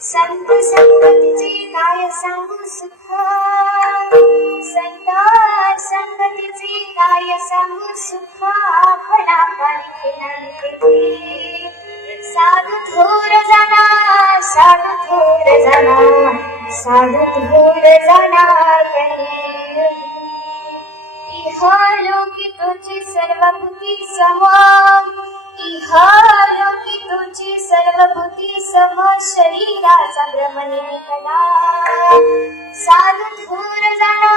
संत संगतीचे काय सांगू सुख, संत संगतीचे काय सांगू सुख, आपला पारिखे साधू थोर जाना, साधू थोर जाना, साधू थोर जाना कही इहालोकी तुझी सर्वभूती सम, इहालोकी तुझी सर्वभूती सम, शरीराचा भ्रमनिकला साधू थोर जाना,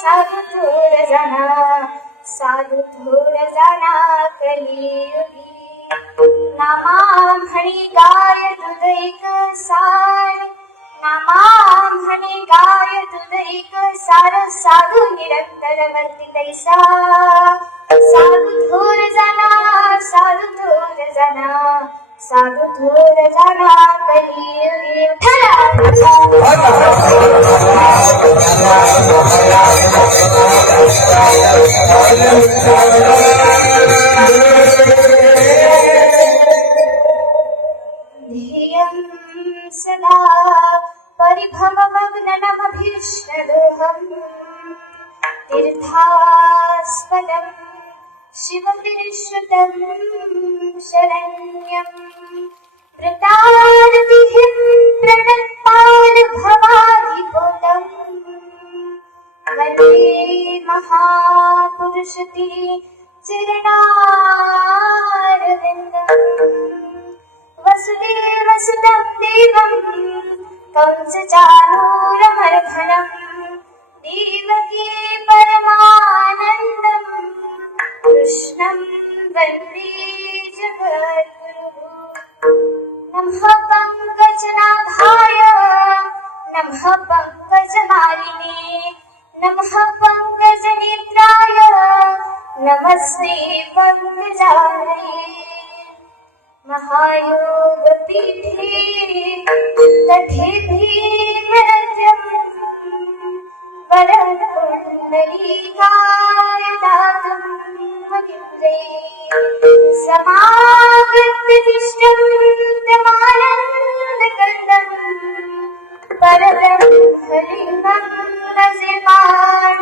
साधू थोर जाना, साधू थोर जाना कलियुगी नामा म्हणी गाय दूध एक सार, नामा म्हणे गाय दूध एक सार, साधू निरंतर वर्ती तैसा साधू थोर जाना, साधू थोर जाना, साधू थोर जाना कलियुगी ध्येयं सदा परिभवमग्ननमभीष्टदोहम् तीर्थास्पदम् शिवगिरिश्रुतं शरण्यं वृतार्तिहिं प्रणतपालभवाधिपोतम् वन्दे महापुरुषते चरणारविन्दम् वसुदेवसुतं देवं कंसचाणूरमर्दनम् देवकी परमानन्दम् कृष्णं वन्दे जगद्गुरुः नमः पङ्कजनाभाय नमः पङ्कजमालिने नमः पङ्कजनेत्राय नमस्ते पङ्कजाय महायोगपीठे तथे भीमरजम् परपुण्डरीकाय दातुं मदिन्द्रे समागतदिष्टं तमानन्दकन्दम् परब्रह्मलिङ्गं नजमान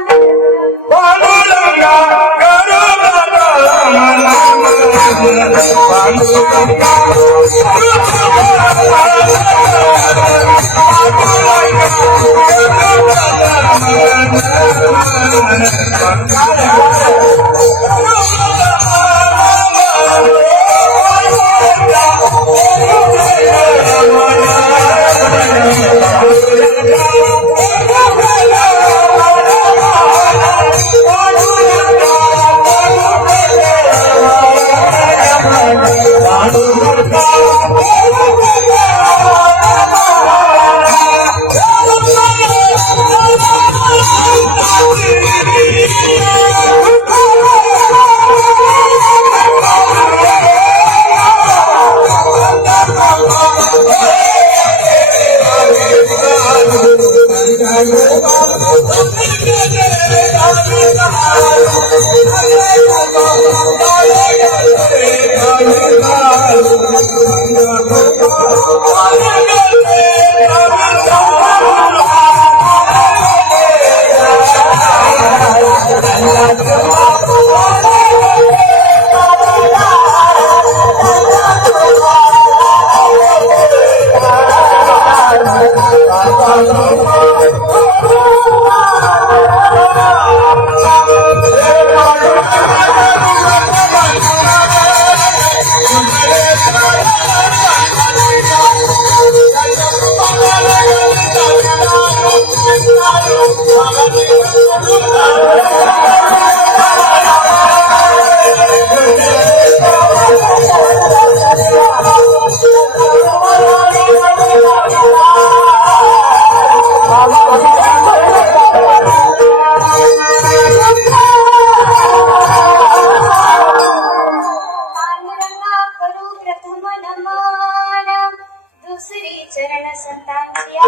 दुसरी चरण संतांची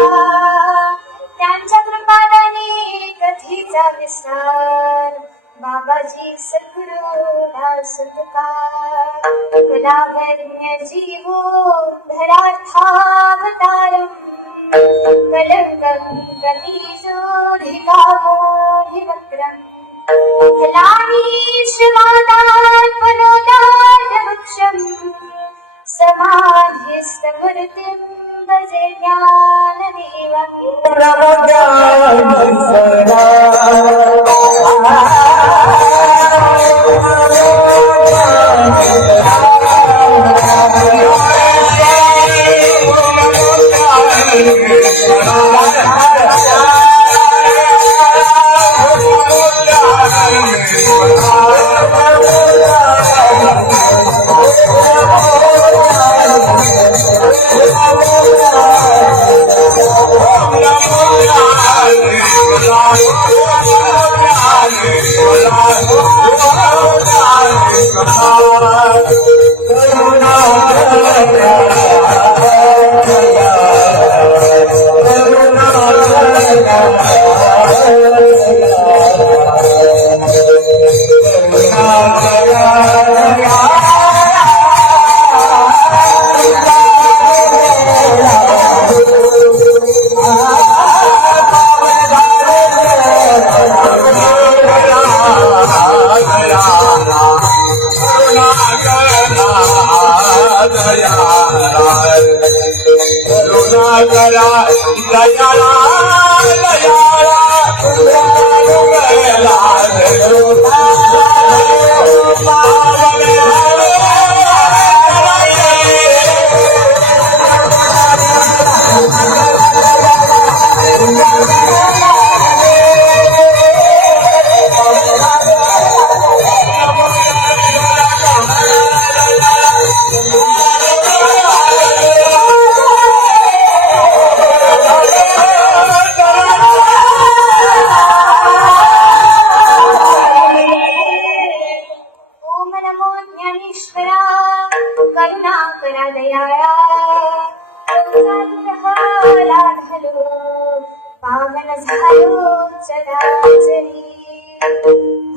त्यांच्या कृपादाने कथीचा विस्तार बाबाजी सद्गुरु दास तुकार कलावन्य जीवो धरार्थावतारम कलंकं कलिजोधिकामो विवक्रम फलानीश्वरादात्मनोदानवक्षम् समाधिस्थमूर्तिं भजे ज्ञानदेवम्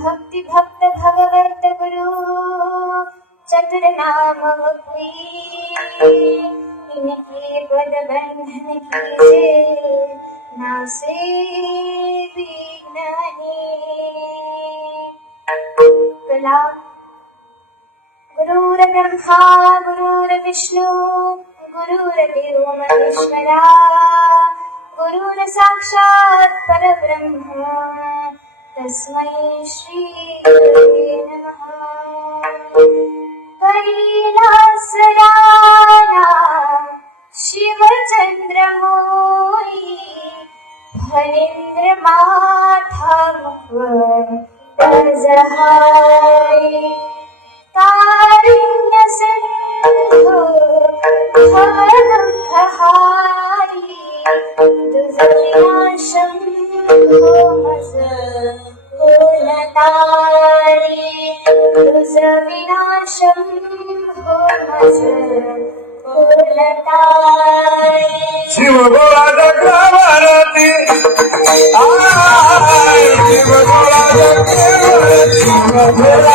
भक्ति भक्त भगवत गुरु चतुर नाम इनके पद बंधन कीजे नासे विघ्न कला गुरुर्ब्रह्मा गुरुर्विष्णु गुरुर्देव महेश्वरा गुरुर साक्षात् परब्रह्म तस्मै श्री गुरुवे नमः कैलासराया शिवचन्द्रमौळी फणीन्द्र माथा मुकुटजहाय कारुण्य सिंधु भवदुःखहारी दुर्विनाशं भोमज पूर्णतारी दुर्विनाशं भोमज पूर्णतारी शिव गोळा चक्रवर्ती शिव गोळा चक्रवर्ती शिव गोळा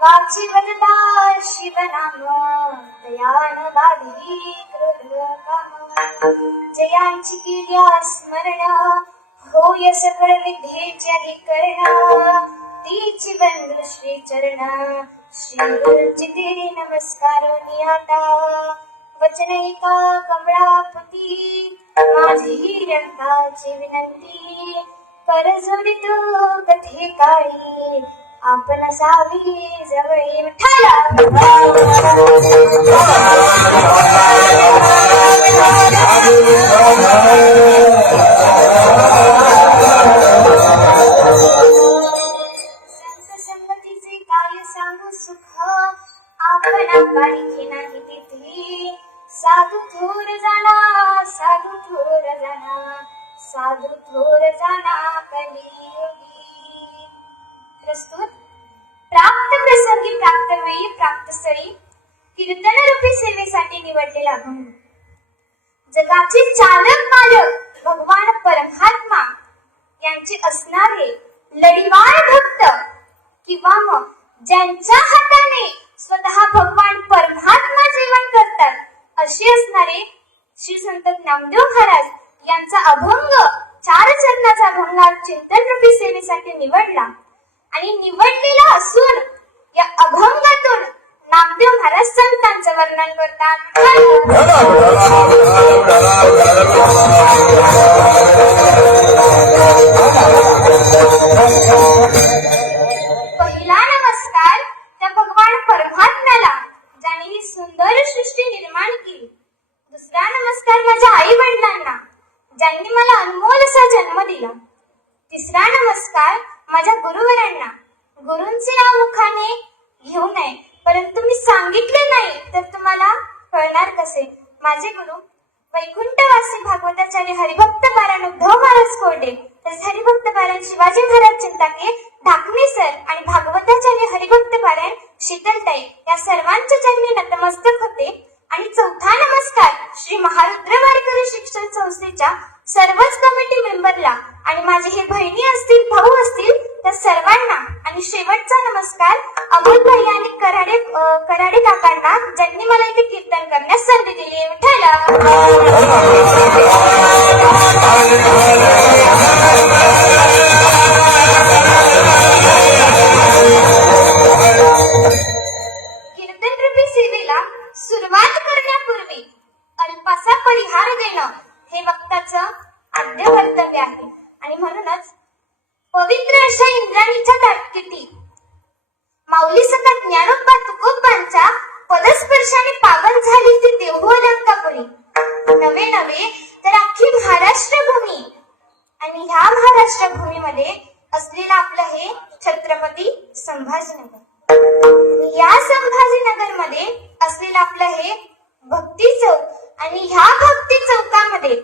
वाची वरदान शिवनाम दयान बाधी क्रोध काम जयांची केल्या स्मरण या सकळ विद्येच्या करणा तीची बंधू श्री चरणा श्री गुरुची तेरी नमस्कार आता वचन एका कमळापती माझी रंगाची विनंती कर जोडी तू कधी काळी आपण असावी जवळ संत संगतीचे काय सांगू सुख आपण काळी नाही तिथली साधू थोर जाणा साधू थोर जाणा साधू थोर जाणा कलियुगी प्रस्तुत प्राप्त प्रसंगी प्राप्त वेळी प्राप्त स्थळी कीर्तन रूपी सेवेसाठी निवडलेला अभंग जगाचे चालक मालक भगवान परमात्मा यांचे असणारे लढीवाळ भक्त किंवा मग ज्यांच्या हाताने स्वतः भगवान परमात्मा जेवण करतात असे असणारे श्री संत नामदेव महाराज यांचा अभंग 4 चरणाचा अभंग चिंतन रूपी सेवेसाठी निवडला आणि निवडलेला असून या अभंगातून नामदेव महाराज संतांचं वर्णन करतात. पहिला नमस्कार त्या भगवान परमात्म्याला ज्याने ही सुंदर सृष्टी निर्माण केली. दुसरा नमस्कार माझ्या आई वडिलांना ज्यांनी मला अनमोल असा जन्म दिला. तिसरा नमस्कार माझ्या गुरुवरांना गुरूंचे नाव मुखाने घेऊ नये परंतु मी सांगितले नाही तर तुम्हाला कळणार कसे. माझे गुरु वैकुंठवासी भागवताचार्य हरिभक्त पारायण उद्धव महाराज कोरडे तसेच हरिभक्त पारायण शिवाजी महाराज चिंताके ढाकणे सर आणि भागवताचार्य हरिभक्त पारायण शीतलताई या सर्वांच्या चरणी नतमस्तक होते. आणि चौथा नमस्कार श्री महारुद्र वारकरी शिक्षण संस्थेच्या सर्वच कमिटी मेंबरला आणि माझे हे बहिणी असतील भाऊ असतील त्या सर्वांना आणि शेवटचा नमस्कार अमोल भाई आणि कराडे काकांना ज्यांनी मला इथे कीर्तन करण्यास संधी दिली. विठ्ठला कीर्तन रूपी सेवेला सुरुवात करण्यापूर्वी अल्पासा परिहार देणं हे वक्ताचं आद्य कर्तव्य आहे. आणि म्हणूनच पवित्र अशा इंद्राणीच्या दाटकीटी माऊली सकट ज्ञानोबा तुकोबांच्या पदस्पर्शाने पावन झाली ती देहू-अलंकापुरी नवे नवे तर अख्खी महाराष्ट्र भूमी आणि ह्या महाराष्ट्र भूमीमध्ये असलेलं आपलं हे छत्रपती संभाजीनगर. या संभाजीनगर मध्ये असलेलं आपलं हे भक्ती चौक आणि ह्या भक्ती चौकामध्ये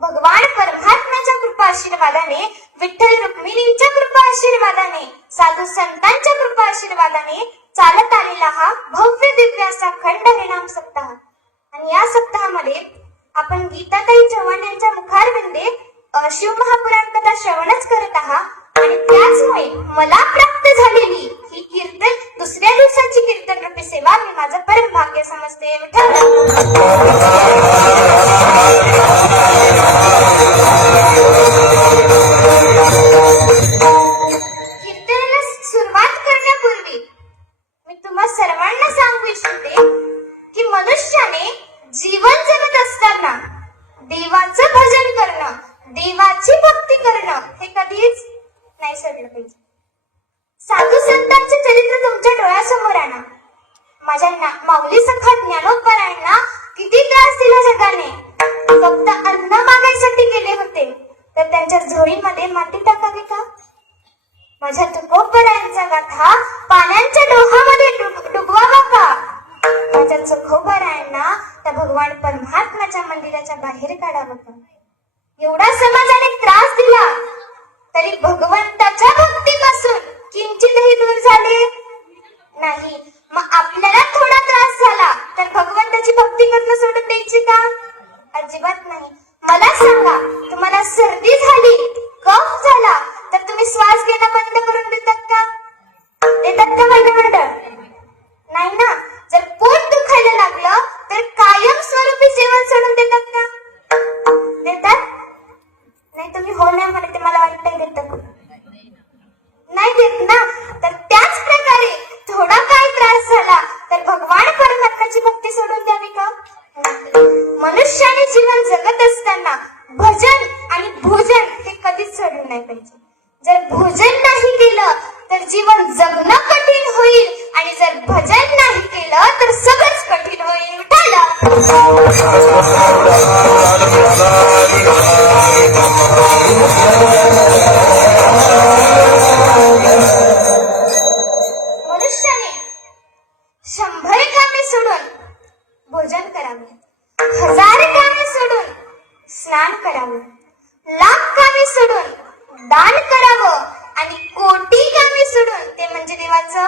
भगवान परमात्म्याच्या कृपा आशीर्वादाने विठ्ठल रुक्मिणींच्या कृपा आशीर्वादाने साधू संतांच्या कृपा आशीर्वादाने चालत आलेला हा भव्य दिव्य असा अखंड हरिनाम सप्ताह. आणि या सप्ताहामध्ये आपण गीताताई चव्हाण यांच्या मुखारविंदे शिवमहापुराण कथा श्रवणच करत आहात. आणि त्याचमुळे मला प्राप्त झालेली ही कीर्तन दुसऱ्या दिवसाची कीर्तन रूपी सेवा मी माझं परम भाग्य समजते. कीर्तनाला सुरुवात करण्यापूर्वी मी तुम्हा सर्वांना सांगू इच्छिते की मनुष्याने जीवन जगत असताना देवाचं भजन करणं देवाची भक्ती करणं हे कधीच नाही सोडलं पाहिजे. साधू संतांचे चरित्र तुमच्या डोळ्यासमोर आणा. माझ्या माऊली सखा ज्ञानोबरायांना किती त्रास दिला जगाने. फक्त अन्न मागायसाठी गेले होते तर त्यांच्या झोळीमध्ये माती टाकावी का. माझ्या तुकोबरायांचा गाथा पाण्याच्या डोहामध्ये डुबवावा का. माझ्या चोखोबरायांना त्या भगवान परमात्म्याच्या मंदिराच्या बाहेर काढावं का. एवढा समाजाने त्रास दिला तरी भगवंताच्या भक्तीपासून किंचितही दूर झाले नाही. मग आपल्याला थोडा त्रास झाला तर भगवंताची भक्ती करणं सोडून द्यायची का. अजिबात नाही. मला सांगा तुम्हाला सर्दी झाली कफ झाला तर तुम्ही श्वास घेणं बंद करून देतात का. देतात का महिला मंडळ. नाही ना. जर पोट दुखायला लागलं तर कायम स्वरूपी जेवण सोडून देतात का. देतात नाही. तुम्ही हो नाही म्हणते मला वाटतं देतं नाही देत ना. तर त्याच प्रकारे थोडा काय त्रास झाला तर भगवान परमात्म्याची भक्ती सोडून द्यावी का? मनुष्याने जीवन जगत असताना भजन आणि भोजन हे कधीच सोडलं नाही पाहिजे. जर भोजन नाही केलं तर जीवन जगणं कठीण होईल आणि जर भजन नाही केलं तर सगळंच कठीण होईल. मनुष्याने 100 कामे सोडून भोजन करावे, 1000 कामे सोडून स्नान करावं, लाख कामे सोडून दान करावं आणि कोटी कामे सोडून ते म्हणजे देवाचं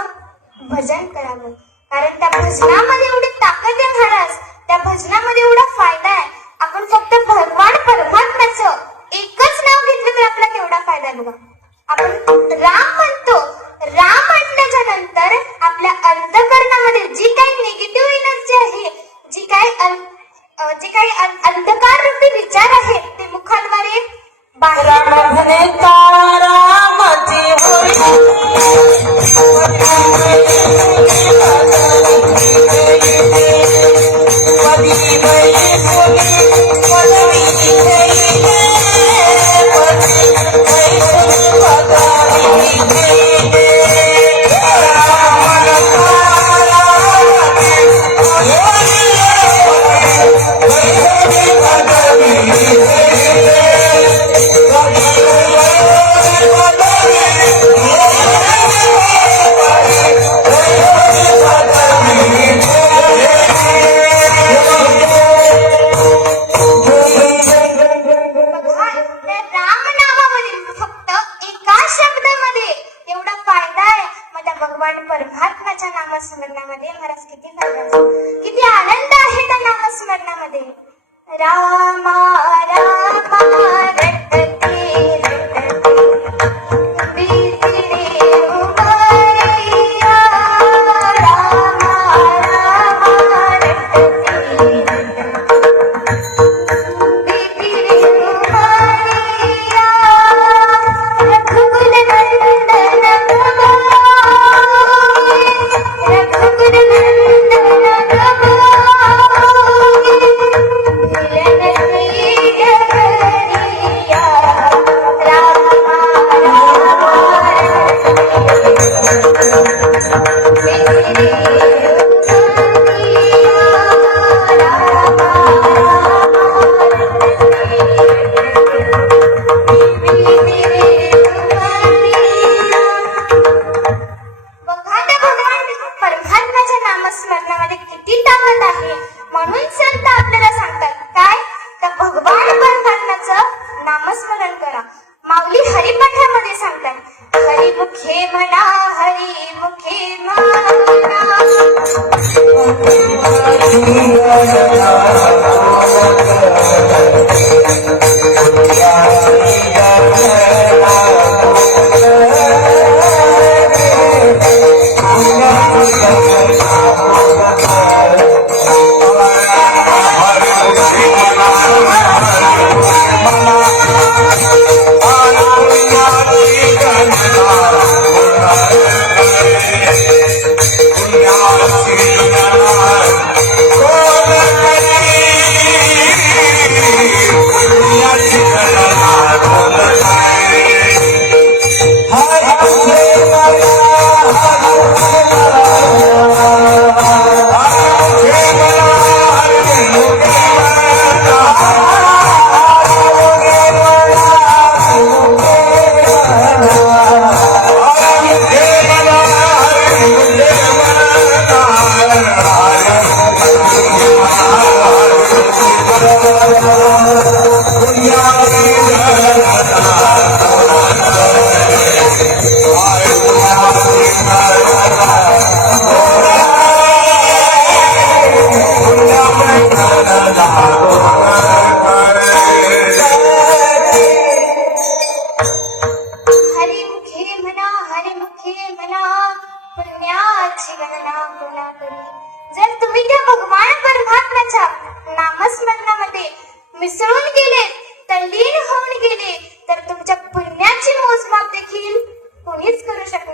भजन करावं. कारण त्या भजनामध्ये एवढी ताकद आहे महाराज, त्या भजनामध्ये एवढा फायदा आहे. आपण फक्त भगवान परमात्म्याचं एकच नाव घेतलं तर आपला केवढा फायदा आहे बघा. आपण राम म्हणतो, राम म्हटल्याच्या नंतर आपल्या अंतःकरणामध्ये जी काही निगेटिव्ह एनर्जी आहे, जी काही अंधकार रूपी विचार आहेत ते मुखाद्वारे बाहेर भगवान परमात्म्याच्या नामस्मरणामध्ये महाराज किती फायदा, किती आनंद आहे त्या नामस्मरणामध्ये. रामा रामा रटते रटते बीतले उमरिया, रामा रामा रटते बीतले उमरिया, रघुकुल नंदन नामस्मरणामध्ये किती ताकद आहे. म्हणून संत आपल्याला सांगतात काय, तर भगवान परमात्म्याचं नामस्मरण करा. माऊली हरिपाठामध्ये सांगतात हरिमुखे म्हणा, हरिमुखे म्हणा.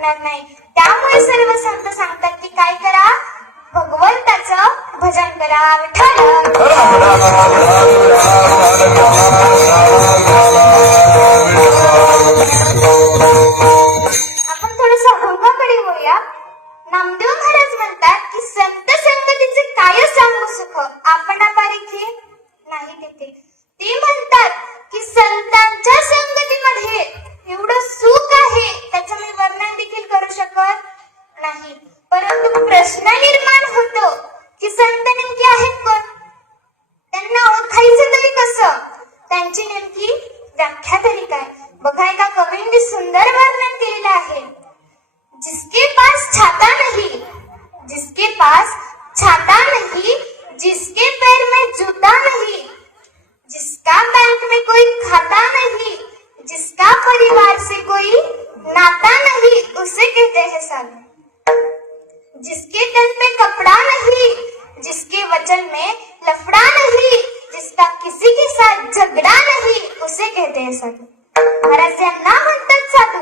शकणार नाही. त्यामुळे सर्व संत सांगतात की काय करा, भगवंताचं भजन करा. विठ्ठल आपण थोडस अभंगाकडे वळूया. नामदेव महाराज म्हणतात की संत संगतीचे काय सांगू सुख, आपणा पारिखे नाही तेथे. ते म्हणतात की संतांच्या संगतीमध्ये एवढं सुख आहे त्याचं मी वर्णन देखील करू शकत नाही. परंतु प्रश्न निर्माण होतो की संत नेमके आहेत कोण, त्यांना ओळखायचं तरी कसं, त्यांची नेमकी व्याख्या तरी काय. बघा, एका कवींनी सुंदर वर्णन केलेलं आहे. जिसके पास छाता नहीं, जिसके पास छाता नहीं, जिसके पैर में जूता नहीं, जिसका बैंक में कोई खाता नहीं, जिसका परिवार से कोई नाता नहीं, उसे कहते हैं साधु. जिसके तन पे कपड़ा नहीं, जिसके वचन में लफड़ा नहीं, जिसका किसी के साथ झगड़ा नहीं, उसे कहते हैं साधू. महाराज यांना म्हणतात साधू.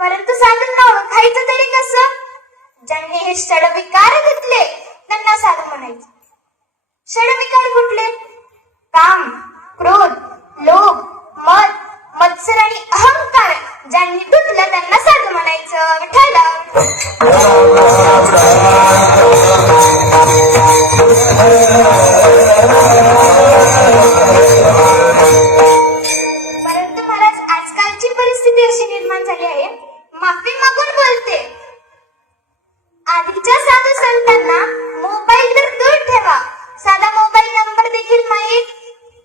परंतु साधूंना ओळखायचं तरी कसं, ज्यांनी हे षडविकार घेतले त्यांना साधू म्हणायचं. षडविकार कुठले, काम, क्रोध, लोभ, मद, मत्सर आणि अहंकार ज्यांनी धुतलं त्यांना साधू म्हणायचं. विठ्ठल परंतु महाराज आजकालची परिस्थिती अशी निर्माण झाली आहे, माफी मागून बोलते. आधीच्या साधू संतांना मोबाईल तर दूर ठेवा, साधा मोबाईल नंबर देखील माहीत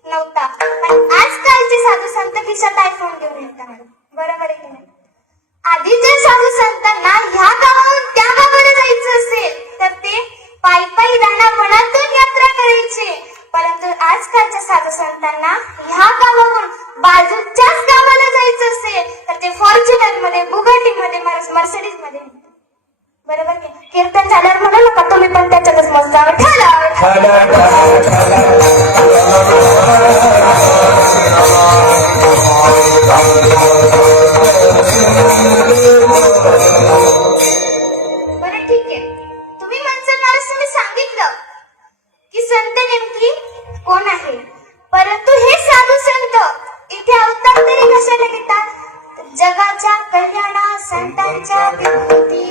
नव्हता. पण आजकालचे साधू संत खिशात आयफोन घेऊन येतात. बरोबर आहे की नाही. आधीच्या साधू संतांना ह्या गावाहून त्या गावाला जायचं असेल तर ते पायी पायी रानावनातून यात्रा करायचे. परंतु आजकालच्या साधू संतांना ह्या गावाहून बाजूच्याच गावाला जायचं असेल तर ते फॉर्च्युनर मध्ये, बुगाटी मध्ये, मर्सिडीज मध्ये. बरोबर की. कीर्तन झाल्यावर म्हणू नका तुम्ही पण त्याच्यातच मस्त बरं ठीक आहे. तुम्ही म्हणसाल महाराज तुम्ही सांगितलं की संत नेमकी कोण आहे, परंतु हे साधू संत इथे अवतार तरी कशाला घेतात, जगाच्या कल्याणा संतांच्या विभूती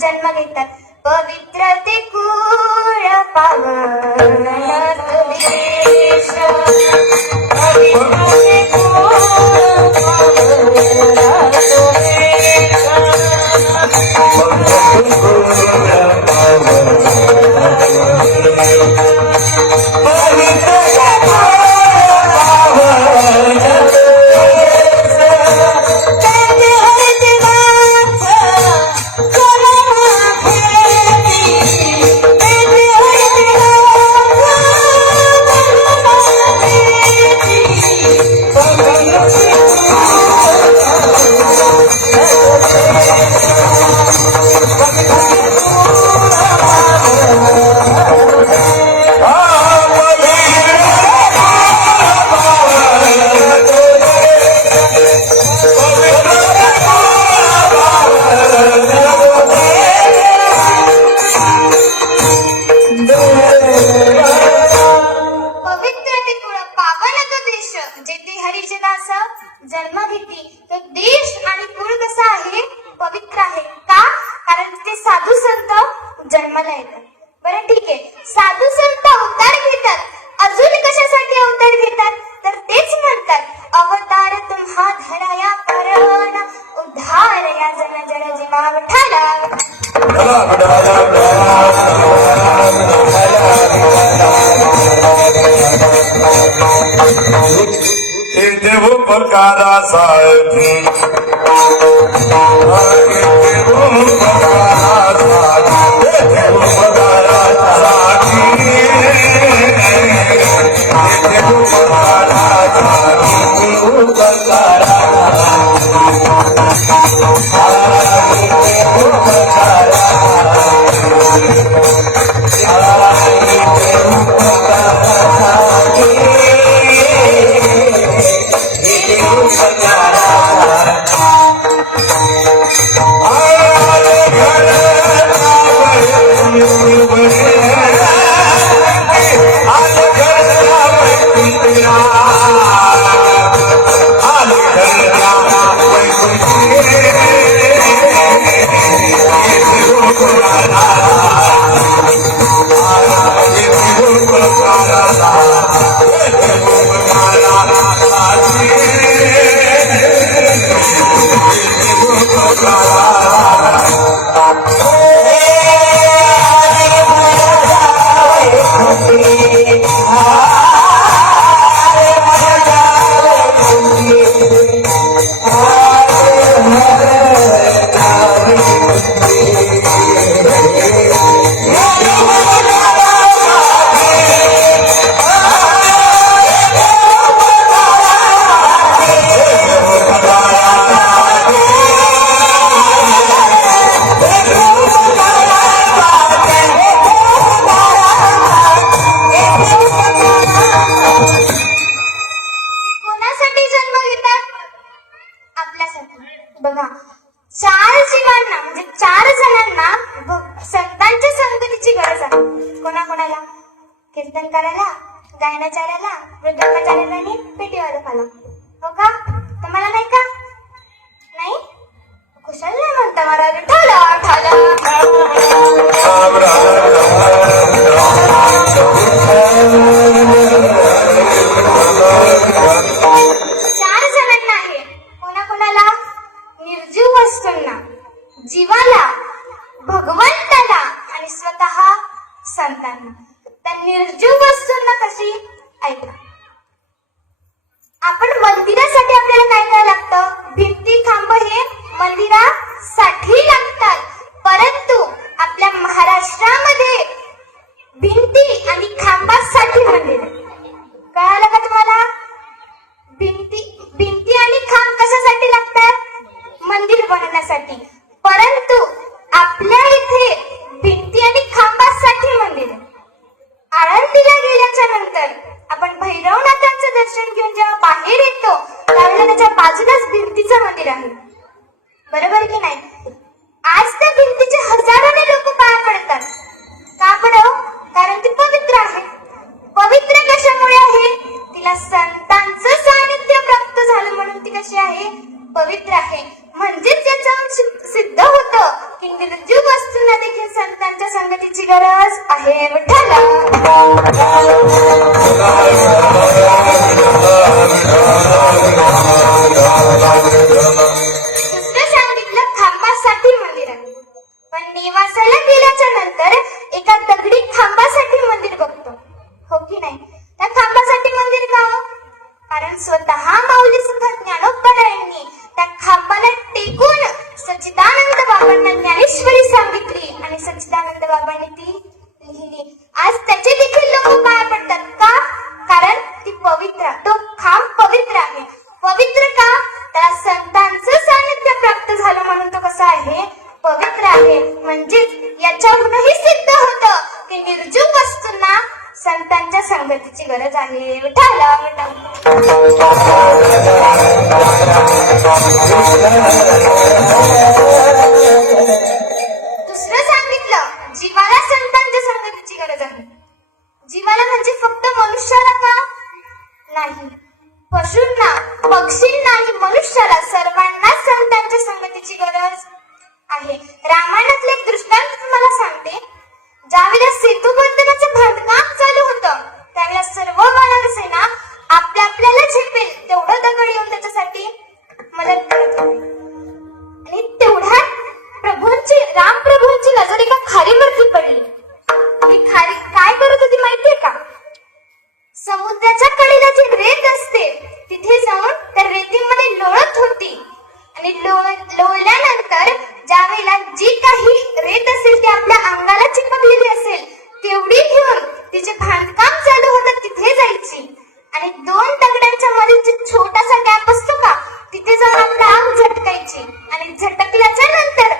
जन्म घेतात. पवित्र ते कुळ पावन देश, पवित्र ते कुळ पावन देश. जन्म घेते तो देश आणि कुळ कसा आहे? पवित्र आहे. का? कारण तिथे साधू संत जन्माला येतात. बरं ठीक आहे, साधू संत अवतार घेतात. अजून कशासाठी अवतार घेतात? तर तेच म्हणतात अवतार तुम्हा धराया कारण उद्धार या जन जन जीवावठाला. हे देव प्रकाराचा बघा, 4 जीवांना म्हणजे 4 जणांना संतांच्या संगतीची गरज आहे. कोणाकोणाला? कीर्तन करायला, गायनाचार्याला, मृदंगाचार्याला आणि पेटीवादकाला. हो का? तुम्हाला नाही का? नाही? कुशल नाही म्हणता मला विठ्ठला ठाला. 4 जणांना आहे. कोणाकोणाला? निर्जीव वस्तूंना, जीवाला, भगवंताला आणि स्वतः संतांना. त्या निर्जीव वस्तूंना कशी? ऐका, आपण मंदिरासाठी आपल्याला काय काय लागतं? भिंती खांब हे मंदिरासाठी लागतात. परंतु आपल्या महाराष्ट्रामध्ये भिंती आणि खांबासाठी मंदिर. कळालं का तुम्हाला? भिंती आणि खांब कशासाठी लागतात? मंदिर बनवण्यासाठी. परंतु आपल्या इथे भिंती आणि खांबासाठी मंदिर. आळंदीला गेल्याच्या नंतर आपण भैरवनाथांचं दर्शन घेऊन जेव्हा बाहेर येतो त्यावेळेला त्याच्या बाजूलाच भिंतीचं मंदिर आहे. बरोबर की नाही? आज त्या भिंतीचे हजारोने लोक पाया पडतात. का पडावं? कारण ती पवित्र आहे. पवित्र कशामुळे आहे? तिला संतांचं सानिध्य प्राप्त झालं म्हणून ती कशी आहे? पवित्र आहे. म्हणजेच याच्यावरून सिद्ध होतं की निर्जीव वस्तूंना देखील संतांच्या संगतीची गरज आहे. विठ्ठला. दुसरं सांगितलं खांबासाठी मंदिर आहे. पण नेवासाला गेल्याच्या नंतर एका दगडी खांबासाठी मंदिर बघतो. हो की नाही? त्या खांबासाठी मंदिर का? कारण स्वतः माऊली सुद्धा ज्ञानोबरायांनी त्या खांबाला टेकून सच्चिदानंद बाबांना ज्ञानेश्वरी सांगितली आणि सच्चिदानंद बाबांनी ती लिहिली. आज त्याचे देखील लोक पाया पडतात. का? कारण ती पवित्र, तो खांब पवित्र आहे. पवित्र का? त्याला संतांचं सानिध्य प्राप्त झालं म्हणून तो कसा आहे? पवित्र आहे. म्हणजेच याच्यावरूनही सिद्ध होतं की निर्जीव वस्तूंना संतांच्या संगतीची गरज आहे. विठ्ठला. दुसरं सांगितलं जीवाला संतांच्या संगतीची गरज आहे. जीवाला म्हणजे फक्त मनुष्याला का? नाही, पशूंना, पक्षींना आणि मनुष्याला सर्वांनाच संतांच्या संगतीची गरज आहे. रामायणातलं एक दृष्टांत तुम्हाला सांगते. ज्यावेळेला सेतू बंधनाचं बांधकाम चालू होतं त्यावेळेला सर्व वानर सेना आपल्याला झेपेल तेवढं दगड येऊन त्याच्यासाठी मदत करत होते. आणि तेवढ्यात राम प्रभूंची नजर एका खारीवरती पडली. ही खारी काय करत होती माहितीये का? समुद्राच्या कडेला जी रेत असते तिथे जाऊन त्या रेतीमध्ये लोळत होती. आणि लोळल्यानंतर ज्या वेळेला जी काही रेत असेल ती आपल्या अंगाला चिपकलेली असेल तेवढी घेऊन तिचे बांधकाम चालू होतं तिथे जायची. आणि दोन दगडांच्या मध्ये जे छोटासा गॅप असतो का तिथे जाऊन आपलं अंग झटकायची. आणि झटकल्याच्या नंतर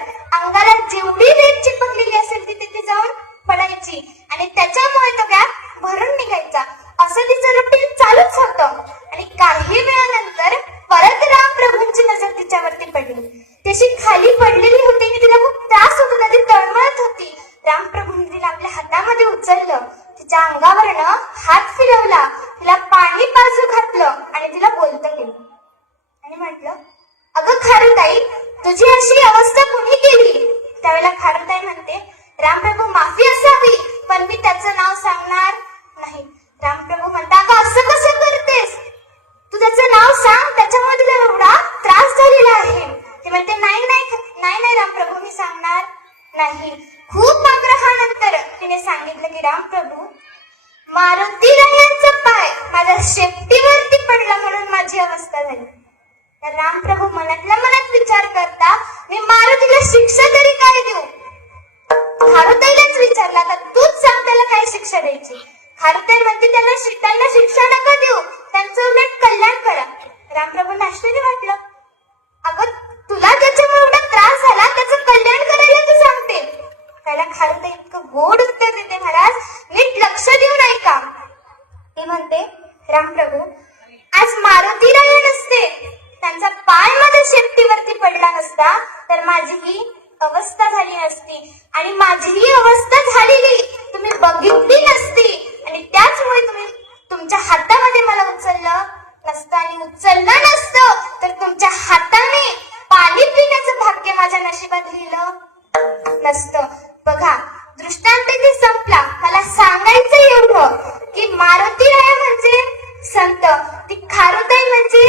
अंगाला जेवढी रेत चिपकलेली असेल तिथे जाऊन पडायची. आणि त्याच्यामुळे तो गॅप भरून निघायचा. असं तिचं रुटीन चालूच होतं. आणि काही वेळानंतर परत राम प्रभूंची नजर तिच्यावरती पडली. त्याची खाली पडलेली होती आणि तिला खूप त्रास होत होता. ती तळमळत होती. राम प्रभूंनी तिला आपल्या हातामध्ये उचललं, तिच्या अंगावरनं हात फिरवला, तिला पाणी पाजू घातलं आणि तिला बोलता गेलं. आणि म्हटलं, अगं खारुताई, तुझी अशी अवस्था कुणी केली? त्यावेळेला खारुताई म्हणते, रामप्रभू माफी असावी पण मी त्याचं नाव सांगणार नाही. रामप्रभू म्हणता, अगं असं कसं करतेस? तू त्याचं नाव सांग, त्याच्यामुळे तुला एवढा त्रास झालेला आहे. ती म्हणते, नाही रामप्रभू, मी सांगणार नाही. खूप आग्रहानंतर तिने सांगितलं की रामप्रभू, मारुतीरायांचा पाय माझ्या शेपटीवरती पडला म्हणून माझी अवस्था झाली. तर रामप्रभू मनातल्या मनात विचार करता, मी मारुतीला शिक्षा तरी काय देऊ? खारुताईलाच विचारला, तर तूच सांग त्याला काय शिक्षा द्यायची. खारुताई म्हणते, त्यांना शिक्षा नका देऊ, त्यांचं उलट कल्याण करा. रामप्रभूंना आश्चर्य वाटलं, अगं तुला त्याच्यामुळे एवढा त्रास झाला, त्याचं कल्याण करायला तू सांगते? त्याला खारुताई इतकं गोड उत्तर देते, महाराज नीट लक्ष देऊन ऐका. ती म्हणते, रामप्रभू, आज मारुतीराया नसते, त्यांचा पाय माझ्या शेपटीवरती पडला नसता तर माझी ही अवस्था झाली नसती. आणि माझी ही अवस्था झालेली तुम्ही बघितली नसती. आणि त्याचमुळे तुम्ही तुमच्या हातामध्ये मला उचललं नसतं. आणि उचललं नसतं तर तुमच्या हाताने पाणी पिण्याचं भाग्य माझ्या नशिबात लिहिलं नसतं. बघा, दृष्टांत इथे संपला. मला सांगायचं एवढं की मारुतीराया म्हणजे संत, ती खारुताई म्हणजे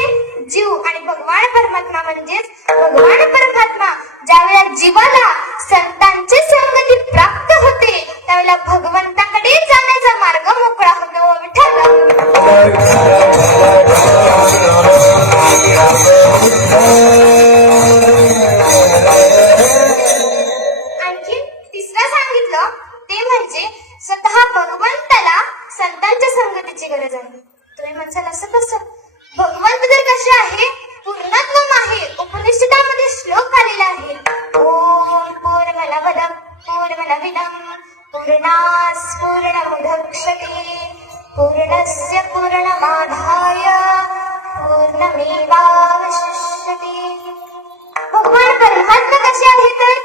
जीव, आणि भगवान परमात्मा म्हणजेच भगवान परमात्मा. ज्यावेळेला जीवाला संतांची संगती प्राप्त होते त्यावेळेला भगवंताकडे जाण्याचा मार्ग मोकळा होतो. विठ्ठल. आणखी तिसरं सांगितलं ते म्हणजे स्वतः भगवंताला संतांच्या संगतीची गरज आहे. तुम्ही म्हणसाल असं कसं? भगवंत जर कसे आहे? पूर्णत्वम आहे. उपनिषदामध्ये श्लोक आलेला आहे, ओम पूर्णमद पूर्णमिदं पूर्णात् पूर्णमुदच्यते पूर्णस्य पूर्णमादाय पूर्णमेवावशिष्यते. भगवान परमात्मा कसे आहे? तर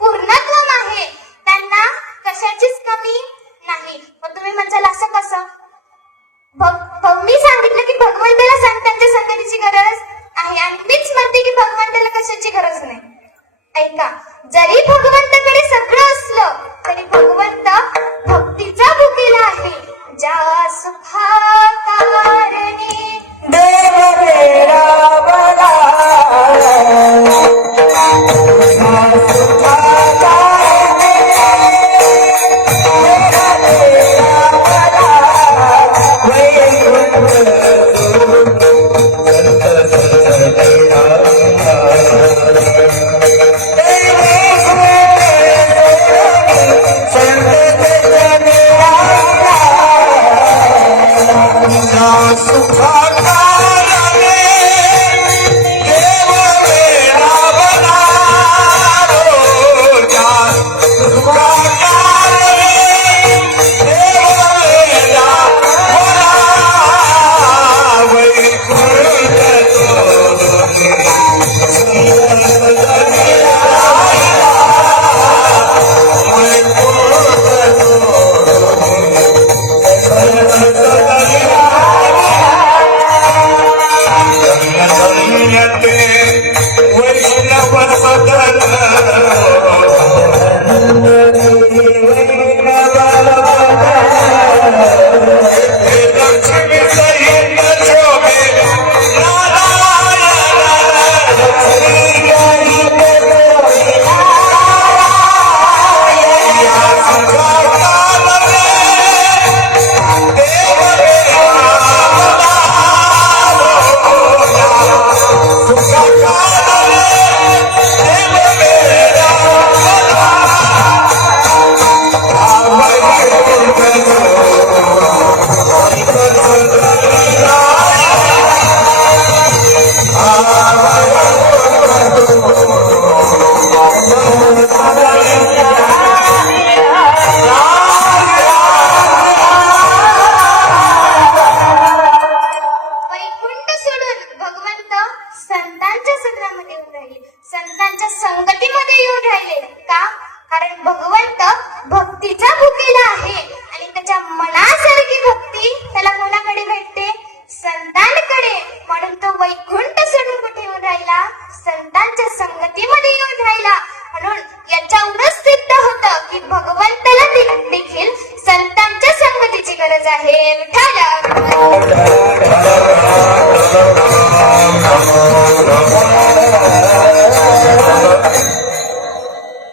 पूर्णत्वम आहे. त्यांना कशाचीच कमी नाही. पण तुम्ही म्हणसाल असं कसं? मी सांगितलं की भगवंताला संतांच्या संगतीची गरज आहे आणि मीच म्हणते की भगवंताला कशाची गरज नाही. ऐका, जरी भगवंताकडे सगळं असलं तरी भगवंत भक्तीचा भुकेला आहे. ज्या सुखाकारणे देव मेरा बला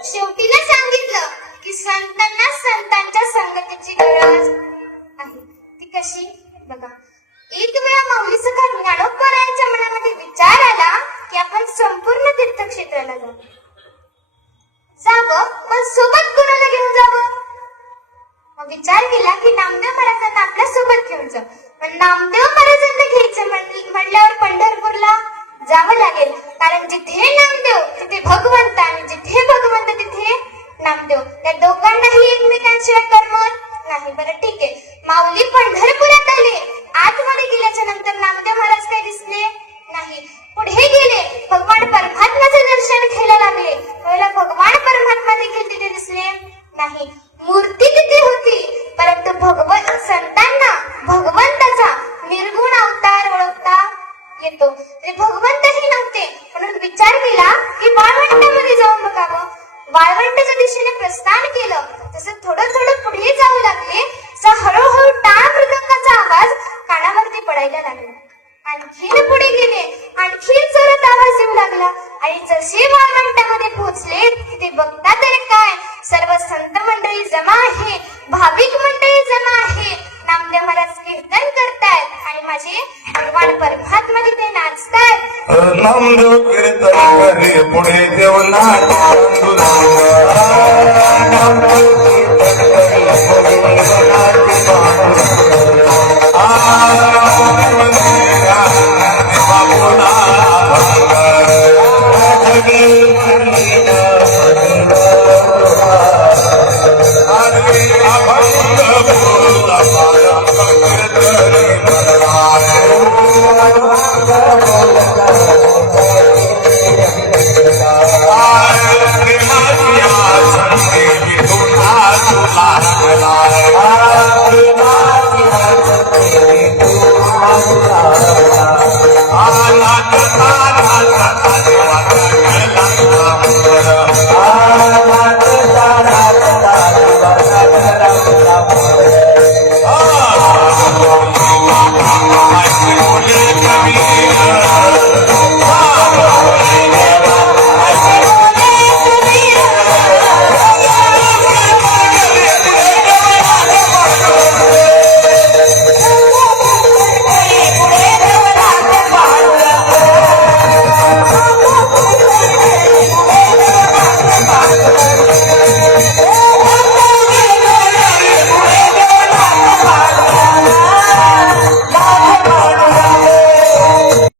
शेवटीला सांगितलं की संतांना संतांच्या संगतीची गरज आहे. ती कशी बघा. एक वेळा माऊली सखा ज्ञानोबरायांच्या मनामध्ये विचार आला की आपण संपूर्ण तीर्थक्षेत्राला जावं, पण सोबत कोणाला घेऊन जावं. मग विचार केला की नामदेव महाराजांना आपल्या सोबत घेऊन जाऊ. पण नामदेव महाराजांना घ्यायचं म्हटल्यावर पंढरपूरला जावं लागेल, कारण जिथे नामदेव तिथे भगवंत आणि जिथे भगवंत तिथे नामदेव. त्या दोघांनाही एकमेकांशिवाय करमत नाही. बरं ठीक आहे, माऊली पंढरपुरात आले. आतमध्ये गेल्याच्या नंतर नामदेव महाराज काही दिसले नाही. पुढे गेले, भगवान परमात्म्याचे दर्शन घ्यायला लागले. पहिला भगवान परमात्मा देखील तिथे दिसले नाही. मूर्ती तिथे होती, परंतु संतांना भगवंताचा निर्गुण अवतार ओळखता येतो. ते भगवंतही नव्हते, म्हणून विचार केला की वाळवंटामध्ये जाऊन बघावं. वाळवंटाच्या दिशेने प्रस्थान केलं. तसं थोडं थोडं पुढे जाऊ लागले, तसं हळूहळू टाळ मृदंगाचा आवाज कानावरती पडायला लागला. आणखीन पुढे गेले, आणखी जोरात आवाज येऊ लागला. आणि जसे वाळवंटामध्ये पोहोचले, तिथे बघता तर काय, सर्व संत मंडळी जमा आहे, भाविक मंडळी जमा आहे. नामदेव महाराज कीर्तन करतायत आणि माझे भगवान परमात्मा तिथे नाचतायत. नामदेव कीर्तन करे पुढे देवनाथ Ah